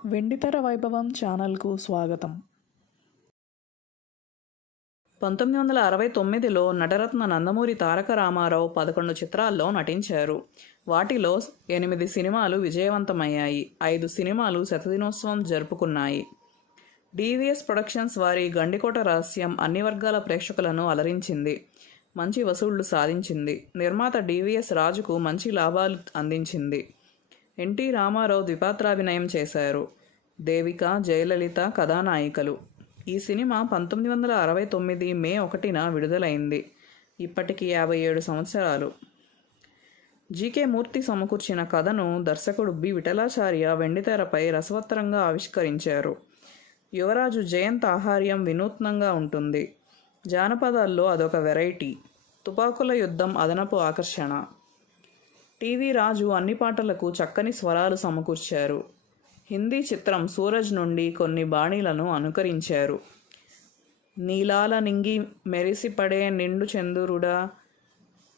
వెండితెర వైభవం ఛానల్కు స్వాగతం. 1969లో నటరత్న నందమూరి తారక రామారావు 11 చిత్రాల్లో నటించారు. వాటిలో 8 సినిమాలు విజయవంతమయ్యాయి. 5 సినిమాలు శతదినోత్సవం జరుపుకున్నాయి. డివిఎస్ ప్రొడక్షన్స్ వారి గండికోట రహస్యం అన్ని వర్గాల ప్రేక్షకులను అలరించింది. మంచి వసూళ్లు సాధించింది. నిర్మాత డివిఎస్ రాజుకు మంచి లాభాలు అందించింది. ఎన్టీ రామారావు ద్విపాత్రాభినయం చేశారు. దేవిక, జయలలిత కథానాయికలు. ఈ సినిమా 1969 మే 1న విడుదలైంది. ఇప్పటికి 57 సంవత్సరాలు. జీకే మూర్తి సమకూర్చిన కథను దర్శకుడు బి విఠలాచార్య వెండితెరపై రసవత్తరంగా ఆవిష్కరించారు. యువరాజు జయంత్ ఆహార్యం వినూత్నంగా ఉంటుంది. జానపదాల్లో అదొక వెరైటీ. తుపాకుల యుద్ధం అదనపు ఆకర్షణ. టీవీ రాజు అన్ని పాటలకు చక్కని స్వరాలు సమకూర్చారు. హిందీ చిత్రం సూరజ్ నుండి కొన్ని బాణీలను అనుకరించారు. నీలాల నింగి మెరిసిపడే నిండు చంద్రుడా,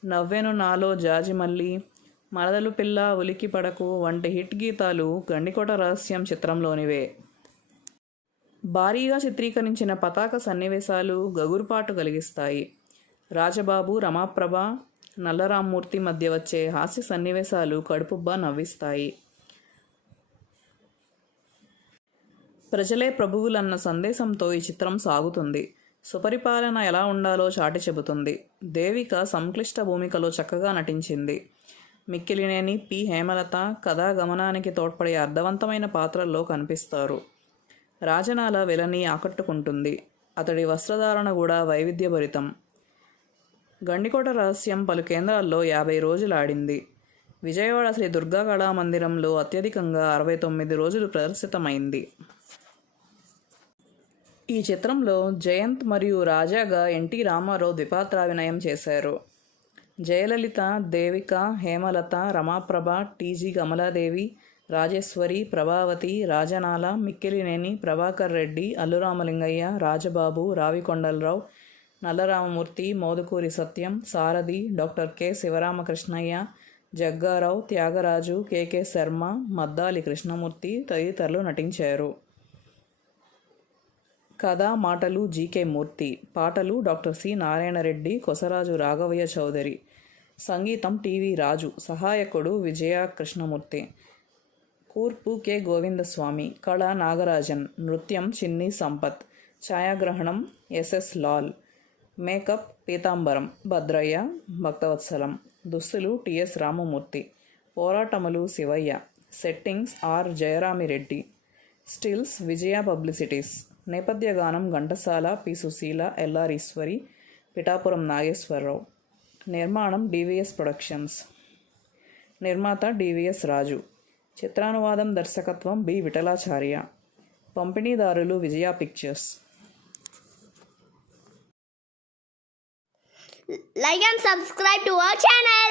నవ్వెను నాలో జాజిమల్లి, మరదలు పిల్ల, ఉలికి పడకు వంటి హిట్ గీతాలు గండికోట రహస్యం చిత్రంలోనివే. భారీగా చిత్రీకరించిన పతాక సన్నివేశాలు గగురుపాటు కలిగిస్తాయి. రాజబాబు, రమాప్రభ, నల్లరామ్మూర్తి మధ్య వచ్చే హాస్య సన్నివేశాలు కడుపుబ్బా నవ్విస్తాయి. ప్రజలే ప్రభువులన్న సందేశంతో ఈ చిత్రం సాగుతుంది. సుపరిపాలన ఎలా ఉండాలో చాటి చెబుతుంది. దేవిక సంక్లిష్ట భూమికలో చక్కగా నటించింది. మిక్కిలినేని పి. హేమలత కథా గమనానికి తోడ్పడే అర్థవంతమైన పాత్రల్లో కనిపిస్తారు. రాజనాల వెలని ఆకట్టుకుంటుంది. అతడి వస్త్రధారణ కూడా వైవిధ్యభరితం. గండికోట రహస్యం పలు కేంద్రాల్లో 50 రోజులు ఆడింది. విజయవాడ శ్రీ దుర్గా కళామందిరంలో అత్యధికంగా 69 రోజులు ప్రదర్శితమైంది. ఈ చిత్రంలో జయంత్ మరియు రాజాగా ఎన్టీ రామారావు ద్విపాత్రాభినయం చేశారు. జయలలిత, దేవిక, హేమలత, రమాప్రభ, టీజీ కమలాదేవి, రాజేశ్వరి, ప్రభావతి, రాజనాల, మిక్కిలినేని, ప్రభాకర్ రెడ్డి, అల్లురామలింగయ్య, రాజబాబు, రావికొండలరావు, నల్లరామమూర్తి, మోదుకూరి సత్యం, సారథి, డాక్టర్ కె. శివరామకృష్ణయ్య, జగ్గారావు, త్యాగరాజు, కె. శర్మ, మద్దాలి కృష్ణమూర్తి తదితరులు నటించారు. కథ, మాటలు జీకే మూర్తి. పాటలు డాక్టర్ సి. నారాయణరెడ్డి, కొసరాజు రాఘవయ్య చౌదరి. సంగీతం టీవీ రాజు. సహాయకుడు విజయ కృష్ణమూర్తి. కూర్పు కె. గోవిందస్వామి. కళ నాగరాజన్. నృత్యం చిన్ని సంపత్. ఛాయాగ్రహణం ఎస్ఎస్ లాల్. మేకప్ పీతాంబరం, భద్రయ్య, భక్తవత్సలం. దుస్తులు టిఎస్ రామమూర్తి. పోరాటములు Sivaiah. Settings R Jayarami Reddy. Stills Vijaya publicities. నేపథ్య గానం ఘంటసాల, పి. సుశీల, ఎల్ఆర్ ఈశ్వరి, పిఠాపురం నాగేశ్వరరావు. నిర్మాణం డివిఎస్ ప్రొడక్షన్స్. నిర్మాత డివిఎస్ రాజు. చిత్రానువాదం దర్శకత్వం బి విఠలాచార్య. పంపిణీదారులు Vijaya pictures. Like and subscribe to our channel.